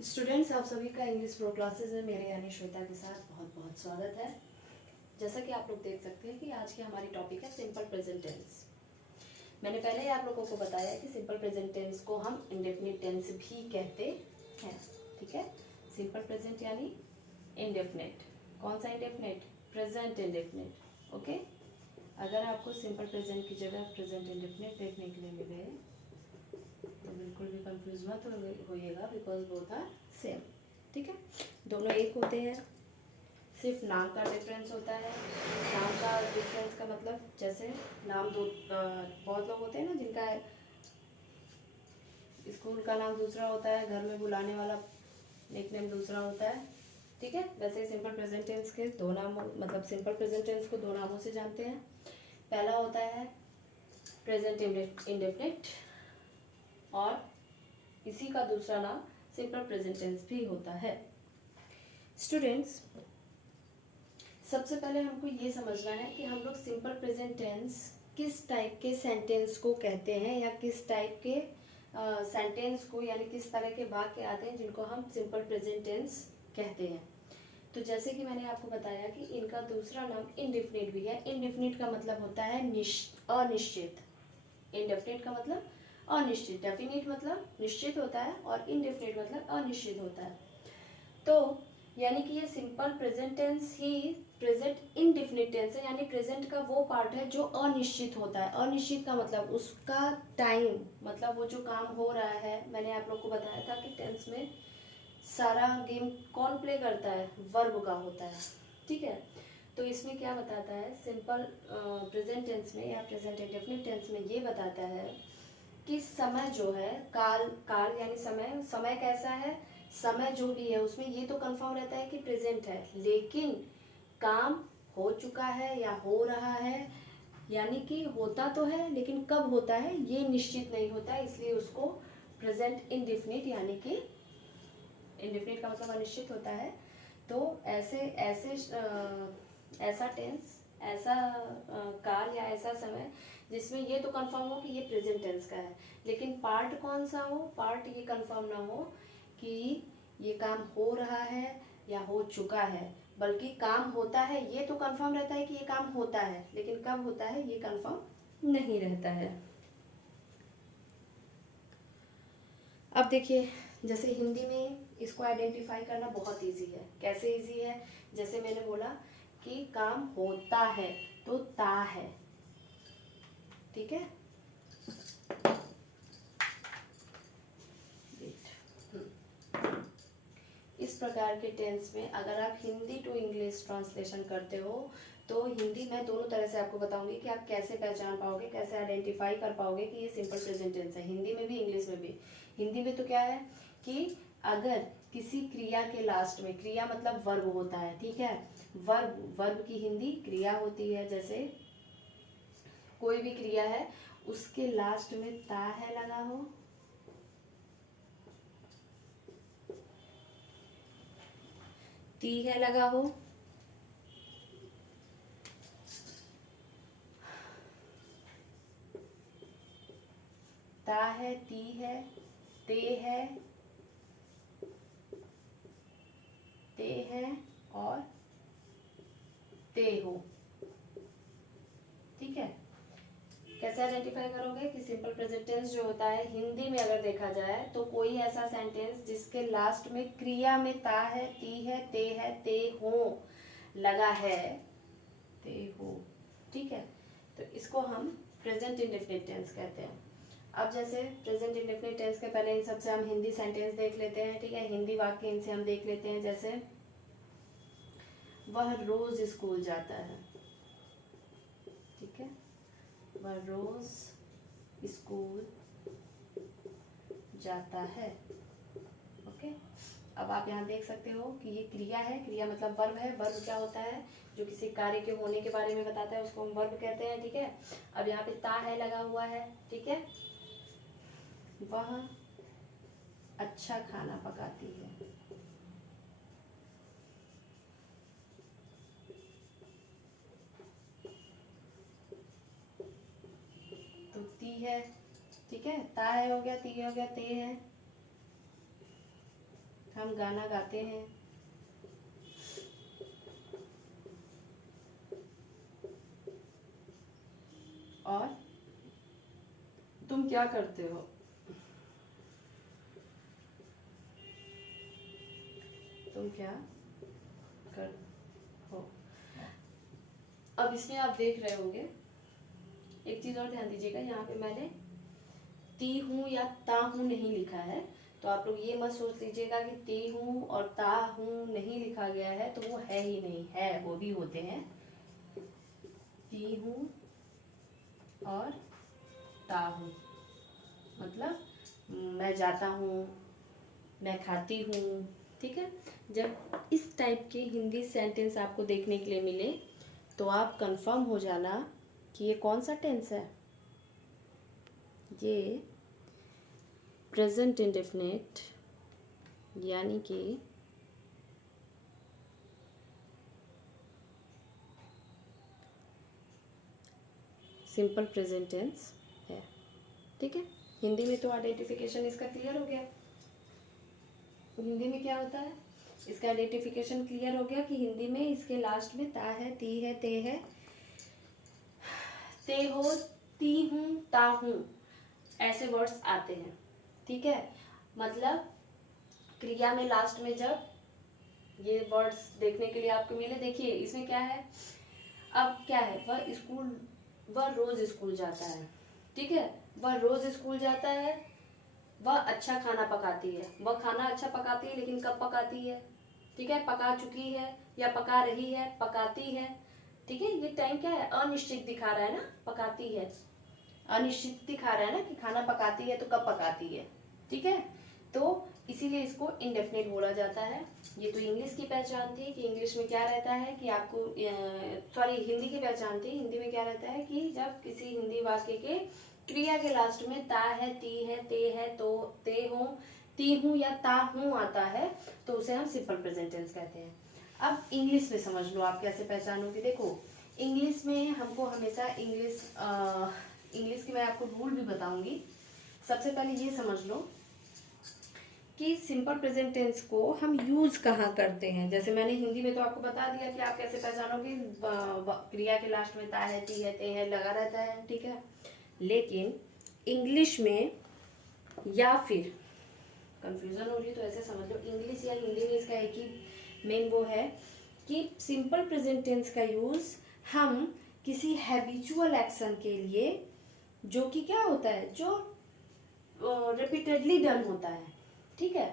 Students, आप सभी का इंग्लिश प्रो क्लासेस में मेरे यानी श्वेता के साथ बहुत बहुत स्वागत है। जैसा कि आप लोग देख सकते हैं कि आज की हमारी टॉपिक है सिंपल प्रेजेंट टेंस। मैंने पहले ही आप लोगों को बताया कि सिंपल प्रेजेंट टेंस को हम इंडेफिनिट टेंस भी कहते हैं। ठीक है, सिंपल प्रेजेंट यानी इंडेफिनिट। कौन सा इंडेफिनिट? Present indefinite. ओके, अगर आपको सिंपल प्रेजेंट की जगह प्रेजेंट इंडेफिनिट देखने के लिए मिले तो बिल्कुल भी कंफ्यूज मत होइएगा, बिकॉज बोथ आर सेम। ठीक है, दोनों एक होते हैं, सिर्फ नाम का डिफरेंस होता है। नाम का डिफरेंस का मतलब जैसे नाम दो बहुत लोग होते हैं ना जिनका स्कूल का नाम दूसरा होता है, घर में बुलाने वाला निकनेम दूसरा होता है। ठीक है, वैसे सिंपल प्रेजेंट टेंस के दो नाम, मतलब सिंपल प्रेजेंट टेंस को दो नामों से जानते हैं। पहला होता है प्रेजेंट इंडेफिनिट और इसी का दूसरा नाम सिंपल प्रेजेंट टेंस भी होता है। स्टूडेंट्स, सबसे पहले हमको ये समझना है कि हम लोग सिंपल प्रेजेंट टेंस किस टाइप के सेंटेंस को कहते हैं, या किस टाइप के सेंटेंस को, यानी किस तरह के वाक्य आते हैं जिनको हम सिंपल प्रेजेंट टेंस कहते हैं। तो जैसे कि मैंने आपको बताया कि इनका दूसरा नाम इनडेफिनिट भी है। इनडेफिनिट का मतलब होता है अनिश्चित। इनडेफिनिट का मतलब अनिश्चित, डेफिनिट मतलब निश्चित होता है और इनडेफिनिट मतलब अनिश्चित होता है। तो यानी कि ये सिंपल प्रेजेंट टेंस ही प्रेजेंट इनडेफिनिट टेंस है, यानी प्रेजेंट का वो पार्ट है जो अनिश्चित होता है। अनिश्चित का मतलब उसका टाइम, मतलब वो जो काम हो रहा है। मैंने आप लोग को बताया था कि टेंस में सारा गेम कौन प्ले करता है? वर्ब का होता है। ठीक है, तो इसमें क्या बताता है सिंपल प्रेजेंट टेंस में या प्रेजेंट इंडेफिनिट टेंस में, ये बताता है कि समय जो है, काल यानी समय, समय कैसा है, समय जो भी है उसमें ये तो कंफर्म रहता है कि प्रेजेंट है, लेकिन काम हो चुका है या हो रहा है, यानी कि होता तो है लेकिन कब होता है ये निश्चित नहीं होता है, इसलिए उसको प्रेजेंट इंडेफिनिट, यानी कि इंडेफिनिट का मतलब अनिश्चित होता है। तो ऐसे ऐसे ऐसा टेंस, ऐसा काल या ऐसा समय जिसमें ये तो कंफर्म हो कि ये प्रेजेंट टेंस का है, लेकिन पार्ट कौन सा हो, पार्ट ये कंफर्म ना हो कि ये काम हो रहा है या हो चुका है, बल्कि काम होता है ये तो कंफर्म रहता है कि ये काम होता है, लेकिन कब होता है ये कंफर्म नहीं रहता है। अब देखिए, जैसे हिंदी में इसको आइडेंटिफाई करना बहुत इजी है। कैसे इजी है? जैसे मैंने बोला कि काम होता है तो ता है। ठीक है, इस प्रकार के टेंस में अगर आप हिंदी टू इंग्लिश ट्रांसलेशन करते हो तो हिंदी में दोनों तरह से आपको बताऊंगी कि आप कैसे पहचान पाओगे, कैसे आइडेंटिफाई कर पाओगे कि ये सिंपल प्रेजेंट टेंस है, हिंदी में भी इंग्लिश में भी। हिंदी में तो क्या है कि अगर किसी क्रिया के लास्ट में, क्रिया मतलब वर्ब होता है, ठीक है, वर्ब की हिंदी क्रिया होती है। जैसे कोई भी क्रिया है उसके लास्ट में ता है लगा हो, ती है लगा हो, ता है, ती है, ते है, ते है और ते हो। ठीक है, कैसे आइडेंटिफाई करोगे कि सिंपल प्रेजेंट टेंस जो होता है हिंदी में अगर देखा जाए तो कोई ऐसा सेंटेंस जिसके लास्ट में क्रिया में ता है, ती है, ते हो लगा है, ते हो। ठीक है, तो इसको हम प्रेजेंट इंडेफिनिट टेंस कहते हैं। अब जैसे प्रेजेंट इंडेफिनिट टेंस के पहले इन सबसे हम हिंदी सेंटेंस देख लेते हैं। ठीक है, हिंदी वाक्य इनसे हम देख लेते हैं। जैसे वह रोज स्कूल जाता है। ठीक है, वह रोज स्कूल जाता है। ओके, अब आप यहाँ देख सकते हो कि ये क्रिया है, क्रिया मतलब वर्ब है। वर्ब क्या होता है? जो किसी कार्य के होने के बारे में बताता है उसको हम वर्ब कहते हैं। ठीक है, अब यहाँ पे ता है लगा हुआ है। ठीक है, वह अच्छा खाना पकाती है। तो ती है, ठीक है, ता है हो गया, ती हो गया, ते है, हम गाना गाते हैं। और तुम क्या करते हो? तुम क्या कर हो? अब इसमें आप देख रहे होंगे, एक चीज और ध्यान दीजिएगा, यहाँ पे मैंने ती हूँ या ता हूँ नहीं लिखा है, तो आप लोग ये मत सोच लीजिएगा कि ती हूँ और ता हूँ नहीं लिखा गया है तो वो है ही नहीं है, वो भी होते हैं। ती हूँ और ता हूँ मतलब मैं जाता हूँ, मैं खाती हूँ, ठीक है। जब इस टाइप के हिंदी सेंटेंस आपको देखने के लिए मिले तो आप कंफर्म हो जाना कि ये कौन सा टेंस है। ये प्रेजेंट इंडेफिनिट यानी कि सिंपल प्रेजेंट टेंस है, ठीक है। हिंदी में तो आइडेंटिफिकेशन इसका क्लियर हो गया। हिंदी में क्या होता है, इसका आइडेंटिफिकेशन क्लियर हो गया कि हिंदी में इसके लास्ट में ता है, ती है, ते हो, ती हूँ, ता हूँ, ऐसे वर्ड्स आते हैं, ठीक है। मतलब क्रिया में लास्ट में जब ये वर्ड्स देखने के लिए आपको मिले, देखिए इसमें क्या है, अब क्या है, वह रोज स्कूल जाता है, ठीक है। वह रोज स्कूल जाता है, वह अच्छा खाना पकाती है। वह खाना अच्छा पकाती है लेकिन कब पकाती है, ठीक है, पका चुकी है या पका रही है, पकाती है, ठीक है। ये टाइम क्या है, अनिश्चित दिखा रहा है ना, पकाती है, अनिश्चित दिखा रहा है ना कि खाना पकाती है तो कब पकाती है, ठीक है। तो इसीलिए इसको इंडेफिनिट बोला जाता है। ये तो इंग्लिश की पहचान थी कि इंग्लिश में क्या रहता है कि आपको, सॉरी हिंदी की पहचान थी। हिंदी में क्या रहता है कि जब किसी हिंदी वाक्य के क्रिया के लास्ट में ता है, ती है, ते है, तो ते हूँ, ती हूँ या ता हूँ आता है तो उसे हम सिंपल प्रेजेंट टेंस कहते हैं। अब इंग्लिश में समझ लो आप कैसे पहचानोगे। देखो इंग्लिश में हमको हमेशा इंग्लिश की मैं आपको रूल भी बताऊंगी। सबसे पहले ये समझ लो कि सिंपल प्रेजेंट टेंस को हम यूज कहाँ करते हैं। जैसे मैंने हिंदी में तो आपको बता दिया कि आप कैसे पहचानोगे, क्रिया के लास्ट में ता है, ती है, ते है लगा रहता है, ठीक है। लेकिन इंग्लिश में, या फिर कंफ्यूजन हो रही है तो ऐसे समझ लो, इंग्लिश या हिंदी में इसका एक ही मेन वो है कि सिंपल प्रेजेंट टेंस का यूज हम किसी हैबिचुअल एक्शन के लिए, जो कि क्या होता है, जो रिपीटेडली डन होता है, ठीक है।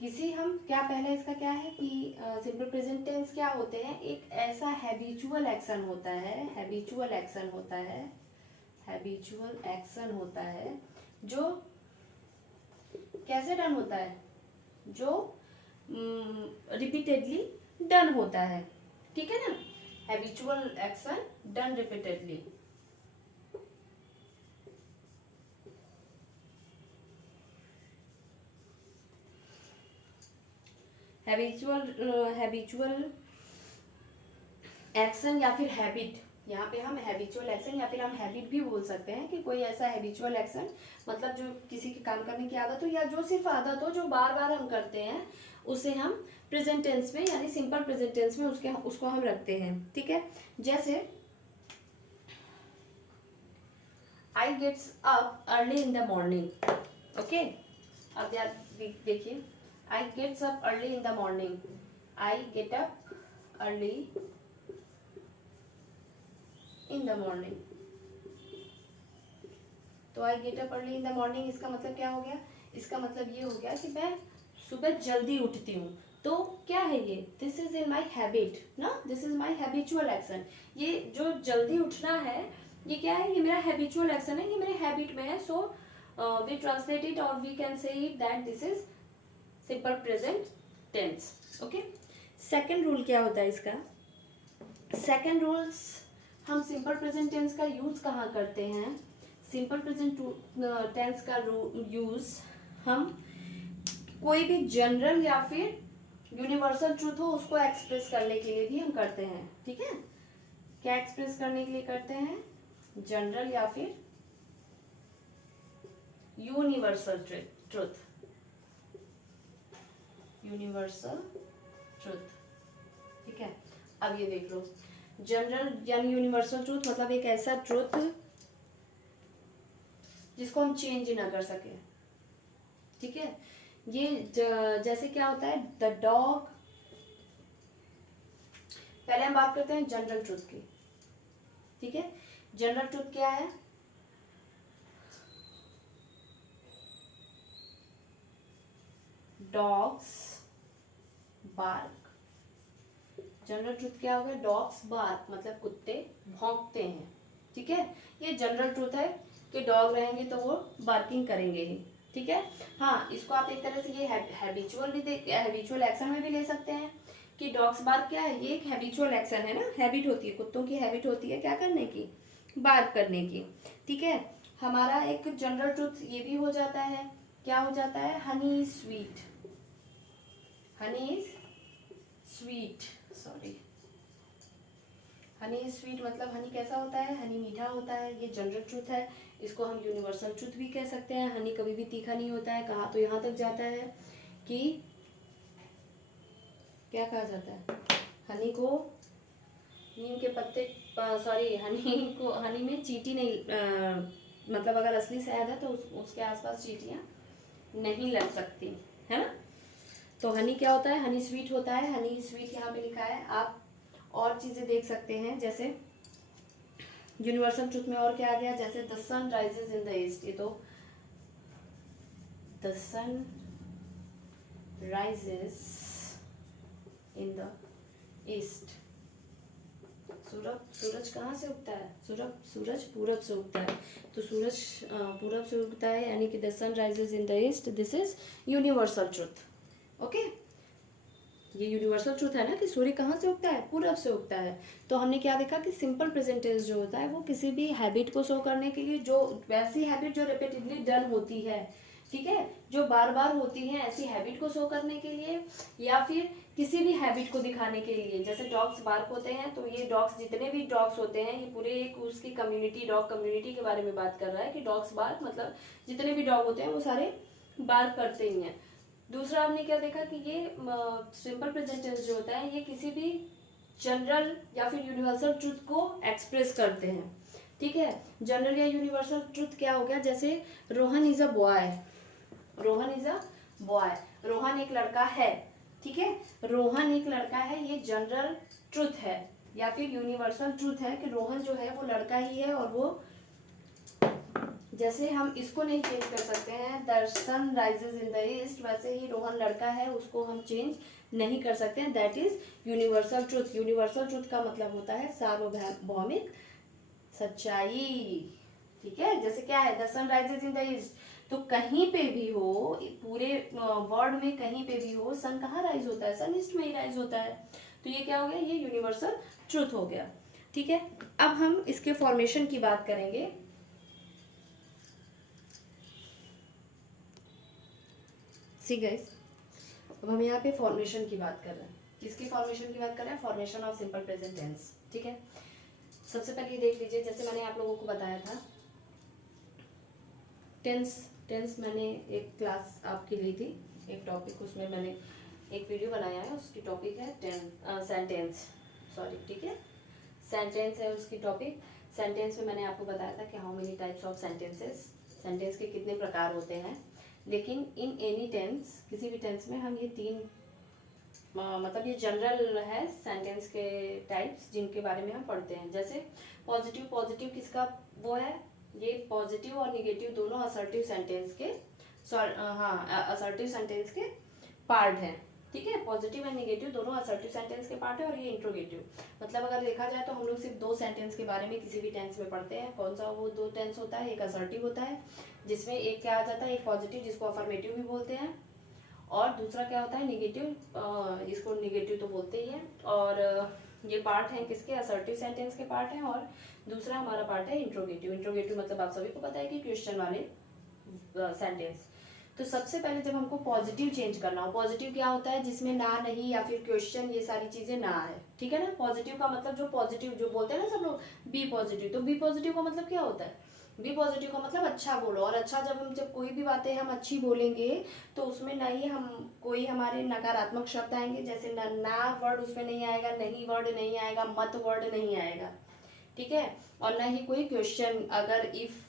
किसी हम क्या, पहले इसका क्या है कि सिंपल प्रेजेंट टेंस क्या होते हैं, एक ऐसा हैबिचुअल एक्शन होता है, हैबिचुअल एक्शन होता है, हैबिचुअल एक्शन होता है जो कैसे डन होता है, जो रिपीटेडली डन होता है, ठीक है ना। Habitual action done repeatedly. Habitual action या फिर हैबिट, यहाँ पे हम हैबिचुअल एक्शन या फिर हम हैबिट भी बोल सकते हैं कि कोई ऐसा हैबिचुअल एक्शन, मतलब जो किसी के काम करने की आदत हो या जो सिर्फ आदत हो, जो बार बार हम करते हैं, उसे हम प्रेजेंट टेंस में यानी सिंपल प्रेजेंट टेंस में उसको हम रखते हैं, ठीक है। जैसे I gets up early in the morning, okay. अब देखिए, I gets up early in the morning, I get up early in the morning. तो I get up early in the morning, इसका मतलब क्या हो गया, इसका मतलब ये हो गया कि मैं सुबह जल्दी उठती हूँ। तो क्या है ये, this is in my habit ना, this is my habitual action. ये जो जल्दी उठना है ये क्या है, ये मेरा हैबिचुअल एक्शन है, ये मेरे हैबिट में है। सो वी ट्रांसलेट इट और we can say it that this is simple present tense, okay. Second rule क्या होता है इसका, सेकेंड रूल्स, हम सिंपल प्रेजेंट टेंस का यूज कहाँ करते हैं, सिंपल प्रेजेंट टेंस का यूज हम कोई भी जनरल या फिर यूनिवर्सल ट्रूथ हो उसको एक्सप्रेस करने के लिए भी हम करते हैं, ठीक है। क्या एक्सप्रेस करने के लिए करते हैं, जनरल या फिर यूनिवर्सल ट्रूथ, यूनिवर्सल ट्रुथ। ठीक है, अब ये देख लो, जनरल यानी यूनिवर्सल ट्रूथ मतलब एक ऐसा ट्रूथ जिसको हम चेंज ही ना कर सके। ठीक है, ये जैसे क्या होता है, द डॉग, पहले हम बात करते हैं जनरल ट्रूथ की। ठीक है, जनरल ट्रूथ क्या है, डॉग्स बार्क। जनरल ट्रूथ क्या हो गया, डॉग्स बार्क मतलब कुत्ते भौंकते हैं। ठीक है, ये जनरल ट्रूथ है कि डॉग रहेंगे तो वो बार्किंग करेंगे ही। ठीक है, हाँ, इसको आप एक तरह से ये हैबिचुअल भी हैबिचुअल एक्शन में भी ले सकते हैं कि डॉग्स बार्क क्या है, ये एक हैबिचुअल एक्शन है ना, हैबिट होती है, कुत्तों की हैबिट होती है क्या करने की, बार्क करने की। ठीक है, हमारा एक जनरल ट्रूथ ये भी हो जाता है, क्या हो जाता है, honey is sweet, honey is sweet, sorry, honey is sweet मतलब हनी कैसा होता है, हनी मीठा होता है, ये जनरल ट्रूथ है। इसको हम यूनिवर्सल ट्रूथ भी कह सकते हैं, हनी कभी भी तीखा नहीं होता है। कहा तो यहाँ तक जाता है कि क्या कहा जाता है, हनी को नीम के पत्ते, सॉरी, हनी को, हनी में चींटी नहीं, मतलब अगर असली शहद है तो उसके आसपास चींटियाँ नहीं लग सकती, है ना। तो हनी क्या होता है, हनी स्वीट होता है, हनी स्वीट यहाँ पे लिखा है। आप और चीज़ें देख सकते हैं, जैसे यूनिवर्सल ट्रूथ में और क्या आ गया, जैसे the sun rises in the east, ये तो the sun rises in the east, सूरज कहाँ से उगता है, सूरज पूरब से उगता है, तो सूरज पूरब से उगता है, यानी कि the sun rises in the east, this is universal truth. Okay, ये यूनिवर्सल ट्रूथ है ना कि सूर्य कहाँ से उगता है, पूरब से उगता है। तो हमने क्या देखा कि सिंपल प्रेजेंट टेंस जो होता है वो किसी भी हैबिट को शो करने के लिए, जो वैसी हैबिट जो रिपीटेडली डन होती है, ठीक है, जो बार बार होती है, ऐसी हैबिट को शो करने के लिए, या फिर किसी भी हैबिट को दिखाने के लिए। जैसे डॉग्स बार्क होते हैं, तो ये डॉग्स, जितने भी डॉग्स होते हैं, ये पूरे एक उसकी कम्युनिटी, डॉग कम्युनिटी के बारे में बात कर रहा है कि डॉग्स बार्क मतलब जितने भी डॉग होते हैं वो सारे बार्क करते ही हैं। दूसरा हमने क्या देखा कि ये सिंपल प्रेजेंट टेंस जो होता है ये किसी भी जनरल या फिर यूनिवर्सल ट्रूथ को एक्सप्रेस करते हैं। ठीक है, जनरल या यूनिवर्सल ट्रूथ क्या हो गया, जैसे Rohan is a boy, Rohan is a boy, Rohan एक लड़का है। ठीक है, रोहन एक लड़का है, ये जनरल ट्रूथ है या फिर यूनिवर्सल ट्रूथ है कि रोहन जो है वो लड़का ही है, और वो, जैसे हम इसको नहीं चेंज कर सकते हैं, the sun rises in the east, वैसे ही रोहन लड़का है, उसको हम चेंज नहीं कर सकते हैं, that is universal truth. Universal truth का मतलब होता है सार्वभौमिक सच्चाई। ठीक है, जैसे क्या है, the sun rises in the east, तो कहीं पे भी हो, पूरे वर्ल्ड में कहीं पे भी हो, सन कहाँ राइज होता है, सन ईस्ट में ही राइज होता है। तो ये क्या हो गया, ये यूनिवर्सल ट्रूथ हो गया। ठीक है, अब हम इसके फॉर्मेशन की बात करेंगे। सी गाइस, अब हम यहाँ पे फॉर्मेशन की बात कर रहे हैं। किसकी फॉर्मेशन की बात कर रहे हैं, formation of simple present tense. ठीक है, सबसे पहले ये देख लीजिए, जैसे मैंने आप लोगों को बताया था टेंस मैंने एक क्लास आपकी ली थी, एक टॉपिक, उसमें मैंने एक वीडियो बनाया है, उसकी टॉपिक है सेंटेंस, सॉरी, ठीक है, सेंटेंस है उसकी टॉपिक। सेंटेंस में मैंने आपको बताया था कि how many types of sentences, sentence के कितने प्रकार होते हैं। लेकिन इन एनी टेंस, किसी भी टेंस में हम ये तीन, मतलब ये जनरल है सेंटेंस के टाइप्स जिनके बारे में हम पढ़ते हैं। जैसे पॉजिटिव किसका वो है, ये पॉजिटिव और निगेटिव दोनों असर्टिव सेंटेंस के, असर्टिव सेंटेंस के पार्ट हैं। ठीक है, पॉजिटिव एंड नेगेटिव दोनों असर्टिव सेंटेंस के पार्ट है। और ये इंट्रोगेटिव, मतलब अगर देखा जाए तो हम लोग सिर्फ दो सेंटेंस के बारे में किसी भी टेंस में पढ़ते हैं। कौन सा वो दो टेंस होता है, एक असर्टिव होता है जिसमें एक क्या आ जाता है, एक पॉजिटिव जिसको अफर्मेटिव भी बोलते हैं, और दूसरा क्या होता है निगेटिव, जिसको निगेटिव तो बोलते ही हैं। और ये पार्ट हैं किसके, असर्टिव सेंटेंस के पार्ट हैं। और दूसरा हमारा पार्ट है इंट्रोगेटिव। इंट्रोगेटिव मतलब आप सभी को पता है कि क्वेश्चन वाले सेंटेंस। तो सबसे पहले जब हमको पॉजिटिव चेंज करना हो, पॉजिटिव क्या होता है, जिसमें ना, नहीं या फिर क्वेश्चन, ये सारी चीजें ना है। ठीक है ना, पॉजिटिव का मतलब जो पॉजिटिव जो बोलते हैं ना सब लोग, बी पॉजिटिव, तो बी पॉजिटिव का मतलब क्या होता है, बी पॉजिटिव का मतलब अच्छा बोलो, और अच्छा जब कोई भी बातें हम अच्छी बोलेंगे तो उसमें ना ही हम कोई हमारे नकारात्मक शब्द आएंगे, जैसे ना वर्ड उसमें नहीं आएगा, नहीं वर्ड नहीं आएगा, मत वर्ड नहीं आएगा, ठीक है। और ना ही कोई क्वेश्चन, अगर इफ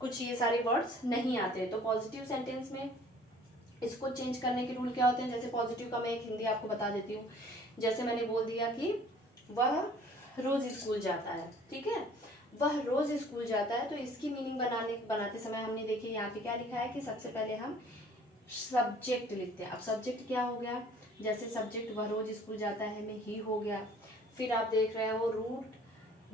कुछ ये सारे वर्ड्स नहीं आते। तो पॉजिटिव सेंटेंस में इसको चेंज करने के रूल क्या होते हैं, जैसे पॉजिटिव का मैं एक हिंदी आपको बता देती हूँ। जैसे मैंने बोल दिया कि वह रोज स्कूल जाता है, ठीक है, वह रोज स्कूल जाता है, तो इसकी मीनिंग बनाते समय हमने देखिए यहाँ पे क्या लिखा है कि सबसे पहले हम सब्जेक्ट लिखते हैं। अब सब्जेक्ट क्या हो गया, जैसे सब्जेक्ट वह रोज स्कूल जाता है में ही हो गया। फिर आप देख रहे हो रूट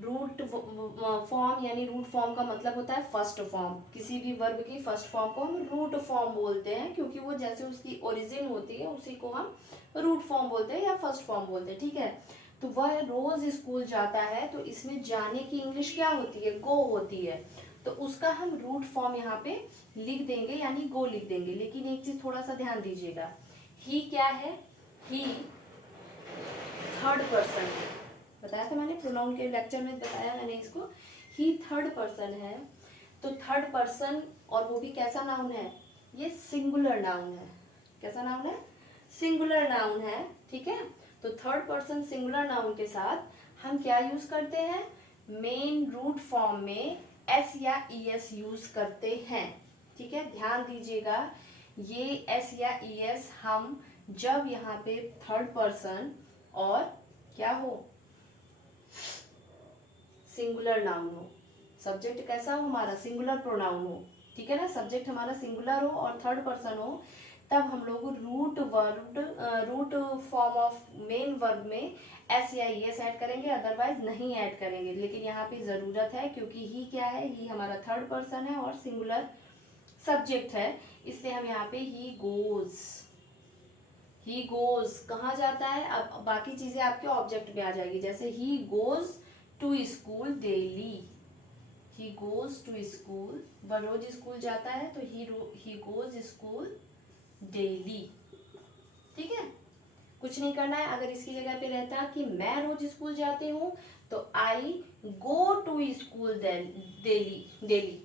फॉर्म, यानी रूट फॉर्म का मतलब होता है फर्स्ट फॉर्म। किसी भी वर्ब की फर्स्ट फॉर्म को हम रूट फॉर्म बोलते हैं, क्योंकि वो जैसे उसकी ओरिजिन होती है उसी को हम रूट फॉर्म बोलते हैं या फर्स्ट फॉर्म बोलते हैं, ठीक है। तो वह रोज स्कूल जाता है, तो इसमें जाने की इंग्लिश क्या होती है, गो होती है, तो उसका हम रूट फॉर्म यहाँ पे लिख देंगे, यानी गो लिख देंगे। लेकिन एक चीज थोड़ा सा ध्यान दीजिएगा, ही क्या है, ही थर्ड पर्सन है, बताया था मैंने, प्रोनाउन के लेक्चर में बताया मैंने इसको, ही थर्ड पर्सन है। तो थर्ड पर्सन, और वो भी कैसा नाउन है, ये सिंगुलर नाउन है। कैसा नाउन है, सिंगुलर नाउन है, ठीक है। तो थर्ड पर्सन सिंगुलर नाउन के साथ हम क्या यूज करते हैं, मेन रूट फॉर्म में एस या ई एस यूज करते हैं, ठीक है। ध्यान दीजिएगा, ये एस या ई एस हम जब यहाँ पे थर्ड पर्सन और क्या हो, सिंगुलर नाउन हो, सब्जेक्ट कैसा हो हमारा, सिंगुलर प्रोनाउन हो, ठीक है ना, सब्जेक्ट हमारा सिंगुलर हो और थर्ड पर्सन हो, तब हम लोग root form of main verb में एस या ई एस ऐड करेंगे, अदरवाइज नहीं ऐड करेंगे। लेकिन यहाँ पे जरूरत है, क्योंकि ही क्या है, ही हमारा थर्ड पर्सन है और सिंगुलर सब्जेक्ट है, इसलिए हम यहाँ पे ही गोज कहाँ जाता है। अब बाकी चीजें आपके ऑब्जेक्ट में आ जाएगी, जैसे he goes to school daily, he goes to school, वह रोज स्कूल जाता है, तो ही गोज स्कूल डेली, ठीक है। कुछ नहीं करना है। अगर इसकी जगह पे रहता कि मैं रोज स्कूल जाती हूँ, तो आई गो टू स्कूल डेली,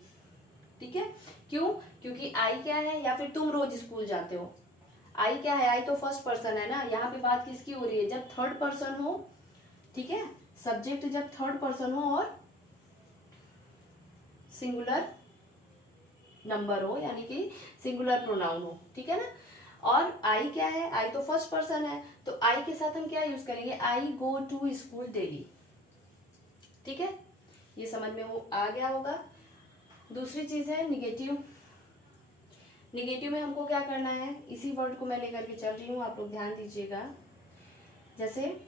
ठीक है। क्यों, क्योंकि आई क्या है, या फिर तुम रोज स्कूल जाते हो, आई क्या है, आई तो फर्स्ट पर्सन है ना, यहाँ पे बात किसकी हो रही है, जब थर्ड पर्सन हो, ठीक है, सब्जेक्ट जब थर्ड पर्सन हो और सिंगुलर नंबर हो, यानी कि सिंगुलर प्रोनाउन हो, ठीक है ना। और आई क्या है, आई तो फर्स्ट पर्सन है, तो आई के साथ हम क्या यूज करेंगे, आई गो टू स्कूल डेली, ठीक है। ये समझ में आ गया होगा। दूसरी चीज है निगेटिव। निगेटिव में हमको क्या करना है, इसी वर्ड को मैं लेकर के चल रही हूँ, आप लोग ध्यान दीजिएगा। जैसे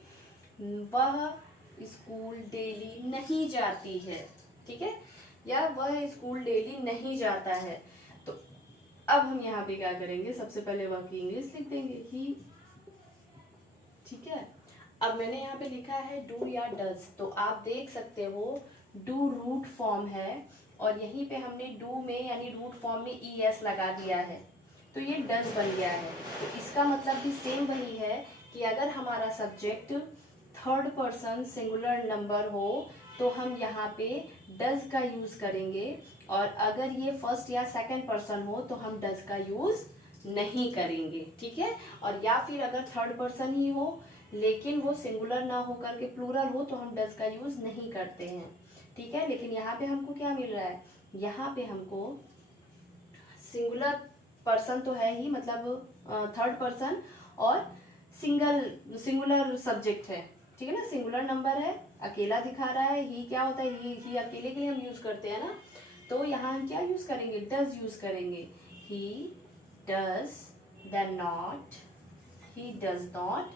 वह स्कूल डेली नहीं जाती है, ठीक है, या वह स्कूल डेली नहीं जाता है। तो अब हम यहाँ पे क्या करेंगे, सबसे पहले वह की इंग्लिश लिख देंगे, ही, ठीक है। अब मैंने यहाँ पे लिखा है डू या डज, तो आप देख सकते हो डू रूट फॉर्म है, और यहीं पे हमने डू में यानी रूट फॉर्म में ई एस लगा दिया है, तो ये डज बन गया है। तो इसका मतलब भी सेम वही है कि अगर हमारा subject third person singular number हो, तो हम यहाँ पे डज का यूज करेंगे, और अगर ये फर्स्ट या सेकंड पर्सन हो तो हम डज का यूज नहीं करेंगे, ठीक है। और या फिर अगर थर्ड पर्सन ही हो लेकिन वो सिंगुलर ना हो करके प्लूरल हो, तो हम डज का यूज नहीं करते हैं, ठीक है। लेकिन यहाँ पे हमको क्या मिल रहा है, यहाँ पे हमको सिंगुलर पर्सन तो है ही, मतलब थर्ड पर्सन, और सिंगुलर सब्जेक्ट है, ठीक है ना, सिंगुलर नंबर है, अकेला दिखा रहा है। ही क्या होता है, ही अकेले के लिए हम यूज करते हैं ना, तो यहाँ हम क्या यूज करेंगे, डज यूज करेंगे, he does, then not, he does not.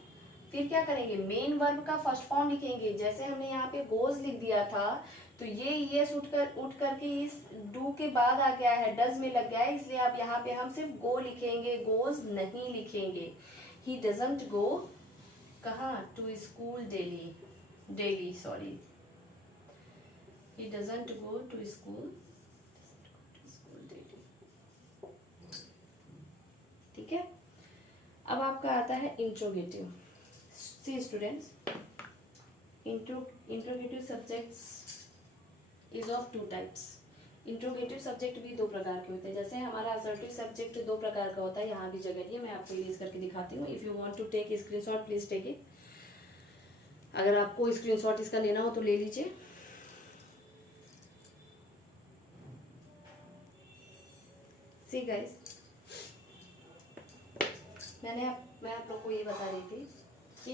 फिर क्या करेंगे, मेन वर्ब का फर्स्ट फॉर्म लिखेंगे, जैसे हमने यहाँ पे गोज लिख दिया था, तो ये उठ करके इस डू के बाद आ गया है, डज में लग गया है, इसलिए अब यहाँ पे हम सिर्फ गो लिखेंगे, गोज नहीं लिखेंगे। ही डजंट गो कहाँ, to school daily sorry, he doesn't go to school daily, ठीक है। अब आपका आता है interrogative. See students, interrogative subjects is of two types. Interrogative subject भी दो प्रकार के होते हैं। जैसे हमारा असर्टिव सब्जेक्ट दो प्रकार का होता है, यहाँ भी जगह नहीं है, मैं आपको इरेज करके दिखाती हूँ। If you want to take screenshot please take it. अगर आपको स्क्रीनशॉट इसका लेना हो तो ले लीजिए। सी गाइस, मैं आप लोग को ये बता रही थी कि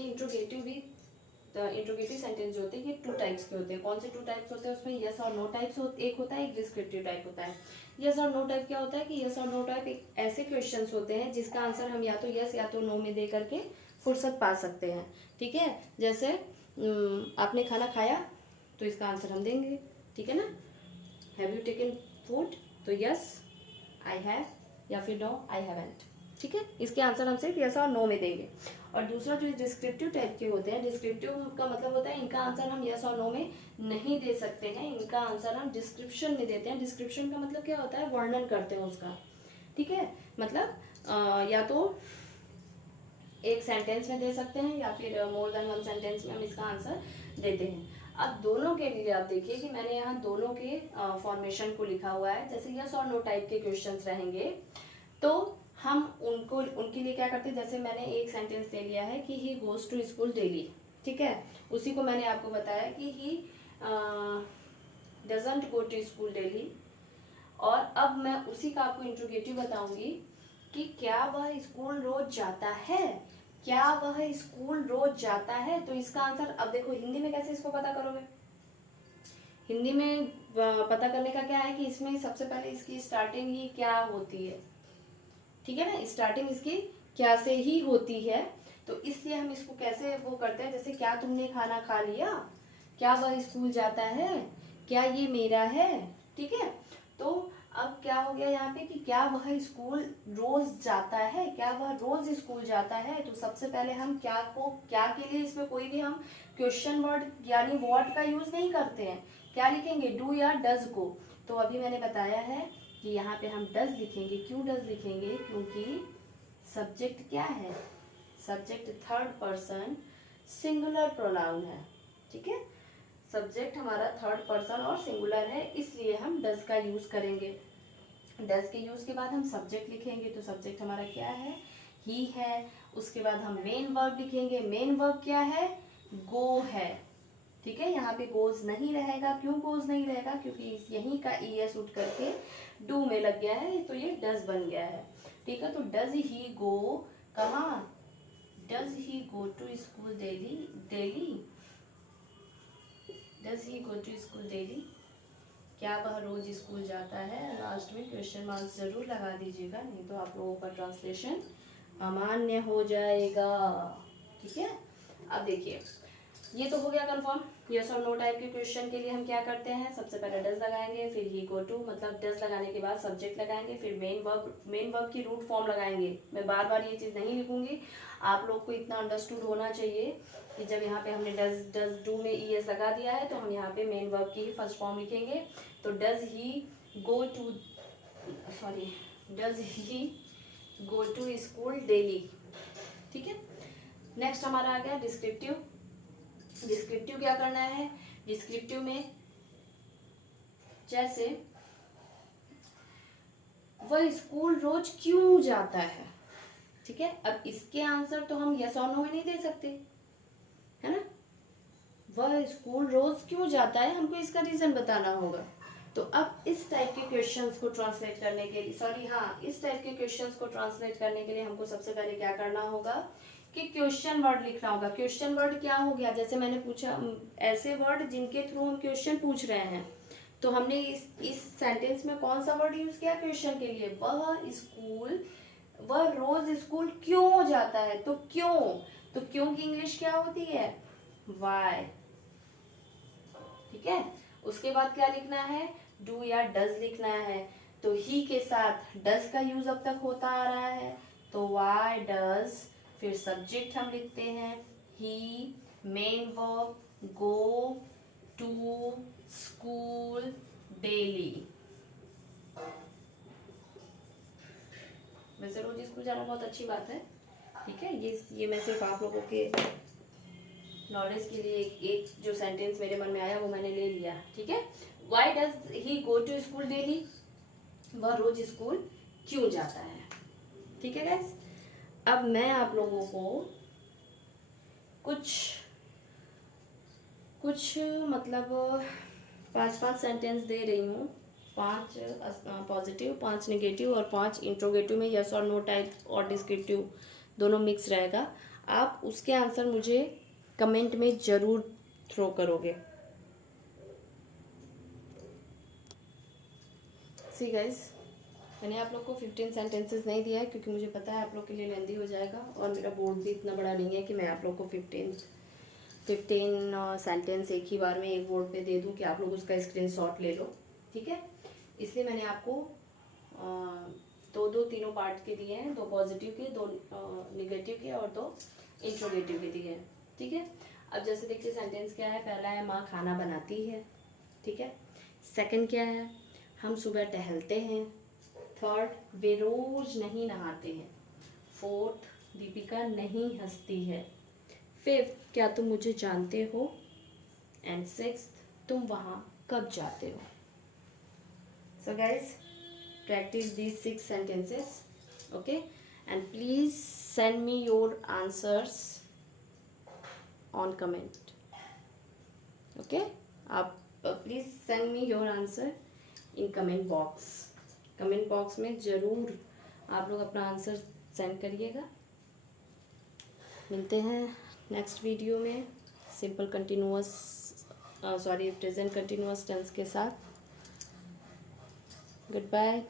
इंट्रोगेटिव सेंटेंस जो होते हैं ये टू टाइप्स के होते हैं। कौन से टू टाइप्स होते हैं उसमें? यस और नो टाइप्स एक होता है, एक डिस्क्रिप्टिव टाइप होता है। यस और नो टाइप क्या होता है कि यस और नो टाइप एक ऐसे क्वेश्चंस होते हैं जिसका आंसर हम या तो यस या तो नो में दे करके फुर्सत पा सकते हैं। ठीक है, जैसे आपने खाना खाया तो इसका आंसर हम देंगे, ठीक है ना। हैव यू टेकन फूड, तो यस आई हैव, या फिर नो आई हैवंट। ठीक है, इसके आंसर हम सिर्फ यस और नो में देंगे। और दूसरा जो डिस्क्रिप्टिव टाइप के होते हैं, डिस्क्रिप्टिव का मतलब होता है इनका आंसर हम यस और नो में नहीं दे सकते हैं, इनका आंसर हम डिस्क्रिप्शन में देते हैं। डिस्क्रिप्शन का मतलब क्या होता है? वर्णन करते हैं उसका। ठीक है, मतलब या तो एक सेंटेंस में दे सकते हैं या फिर मोर देन वन सेंटेंस में हम इसका आंसर देते हैं। अब दोनों के लिए आप देखिए कि मैंने यहाँ दोनों के फॉर्मेशन को लिखा हुआ है। जैसे यस और नो टाइप के क्वेश्चंस रहेंगे तो हम उनके लिए क्या करते हैं, जैसे मैंने एक सेंटेंस ले लिया है कि he goes to school daily. ठीक है, उसी को मैंने आपको बताया कि he doesn't go to school daily. और अब मैं उसी का आपको इंट्रोगेटिव बताऊंगी कि क्या वह स्कूल रोज जाता है, क्या वह स्कूल रोज जाता है। तो इसका आंसर अब देखो हिंदी में कैसे इसको पता करोगे। हिंदी में पता करने का क्या है कि इसमें सबसे पहले इसकी स्टार्टिंग ही क्या होती है। ठीक है ना, स्टार्टिंग इसकी क्या से ही होती है। तो इसलिए हम इसको कैसे वो करते हैं, जैसे क्या तुमने खाना खा लिया, क्या वह स्कूल जाता है, क्या ये मेरा है। ठीक है, तो अब क्या हो गया यहाँ पे कि क्या वह स्कूल रोज जाता है, क्या वह रोज स्कूल जाता है। तो सबसे पहले हम क्या को क्या के लिए इसमें कोई भी हम क्वेश्चन वर्ड यानी वर्ड का यूज नहीं करते हैं। क्या लिखेंगे? डू या डज को। तो अभी मैंने बताया है कि यहाँ पे हम डज लिखेंगे। क्यों डज लिखेंगे? क्योंकि सब्जेक्ट क्या है? Subject third person singular pronoun है। ठीक है, सब्जेक्ट हमारा थर्ड पर्सन और सिंगुलर है, इसलिए हम डज का यूज करेंगे। डज के यूज के बाद हम सब्जेक्ट लिखेंगे। तो सब्जेक्ट हमारा क्या है? ही है। उसके बाद हम मेन वर्ब लिखेंगे। मेन वर्ब क्या है? गो है। ठीक है, यहाँ पे गोज नहीं रहेगा। क्यों गोज नहीं रहेगा? क्योंकि यहीं का ईएस उठ करके डू में लग गया है, तो ये डज बन गया है। ठीक है, तो डज ही गो कहाँ? Does he go to school daily? Daily does he go to school daily? क्या वह रोज स्कूल जाता है? लास्ट में क्वेश्चन मार्क्स जरूर लगा दीजिएगा, नहीं तो आप लोगों का ट्रांसलेशन अमान्य हो जाएगा। ठीक है, अब देखिए ये तो हो गया कंफर्म। यस और नो टाइप के क्वेश्चन के लिए हम क्या करते हैं, सबसे पहले डज लगाएंगे, फिर ही गो टू, मतलब डज लगाने के बाद सब्जेक्ट लगाएंगे, फिर मेन वर्ब की रूट फॉर्म लगाएंगे। मैं बार बार ये चीज़ नहीं लिखूंगी, आप लोग को इतना अंडरस्टूड होना चाहिए कि जब यहाँ पे हमने डज डू में ईएस लगा दिया है तो हम यहाँ पे मेन वर्ब की ही फर्स्ट फॉर्म लिखेंगे। तो does he go to school daily. ठीक है, नेक्स्ट हमारा आ गया डिस्क्रिप्टिव। डिस्क्रिप्टिव क्या करना है? डिस्क्रिप्टिव में जैसे वह स्कूल रोज क्यों जाता है। ठीक है, अब इसके आंसर तो हम यस और नो में नहीं दे सकते, है ना। वह स्कूल रोज क्यों जाता है, हमको इसका रीजन बताना होगा। तो अब इस टाइप के क्वेश्चंस को ट्रांसलेट करने के लिए इस टाइप के क्वेश्चंस को ट्रांसलेट करने के लिए हमको सबसे पहले क्या करना होगा कि क्वेश्चन वर्ड लिखना होगा। क्वेश्चन वर्ड क्या हो गया? जैसे मैंने पूछा, ऐसे वर्ड जिनके थ्रू हम क्वेश्चन पूछ रहे हैं। तो हमने इस सेंटेंस में कौन सा वर्ड यूज किया क्वेश्चन के लिए? वह रोज स्कूल क्यों जाता है। तो क्यों की इंग्लिश क्या होती है? वाई। ठीक है, उसके बाद क्या लिखना है? डू या डज लिखना है। तो ही के साथ डज का यूज अब तक होता आ रहा है, तो वाई डज, फिर सब्जेक्ट हम लिखते हैं ही, main verb go to school daily. वैसे रोज स्कूल जाना बहुत अच्छी बात है। ठीक है, ये मैं सिर्फ आप लोगों के नॉलेज के लिए एक जो सेंटेंस मेरे मन में आया वो मैंने ले लिया। ठीक है, why does he go to school daily, वह रोज स्कूल क्यों जाता है। ठीक है गाइस, अब मैं आप लोगों को कुछ मतलब 5 सेंटेंस दे रही हूँ, 5 पॉजिटिव, 5 नेगेटिव और 5 इंट्रोगेटिव में यस और नो टाइप और डिस्क्रिप्टिव दोनों मिक्स रहेगा। आप उसके आंसर मुझे कमेंट में ज़रूर थ्रो करोगे। सी गाइस, मैंने आप लोग को 15 सेंटेंसेस नहीं दिया है क्योंकि मुझे पता है आप लोग के लिए लेंदी हो जाएगा और मेरा बोर्ड भी इतना बड़ा नहीं है कि मैं आप लोग को 15 सेंटेंस एक ही बार में एक बोर्ड पे दे दूं कि आप लोग उसका स्क्रीनशॉट ले लो। ठीक है, इसलिए मैंने आपको दो तीनों पार्ट के दिए हैं, 2 पॉजिटिव के, 2 निगेटिव के और 2 इंट्रोगेटिव के दिए हैं। ठीक है, अब जैसे देखिए सेंटेंस क्या है, पहला है माँ खाना बनाती है। ठीक है, सेकंड क्या है, हम सुबह टहलते हैं। थर्ड, वे रोज नहीं नहाते हैं। फोर्थ, दीपिका नहीं हंसती है। फिफ्थ, क्या तुम मुझे जानते हो। एंड सिक्स्थ, तुम वहाँ कब जाते हो। So guys, practice these 6 sentences, okay, and please send me your answers on comment, okay, आप please send me your answer in comment box में ज़रूर आप लोग अपना आंसर सेंड करिएगा। मिलते हैं नेक्स्ट वीडियो में simple continuous present continuous tense के साथ। Good bye.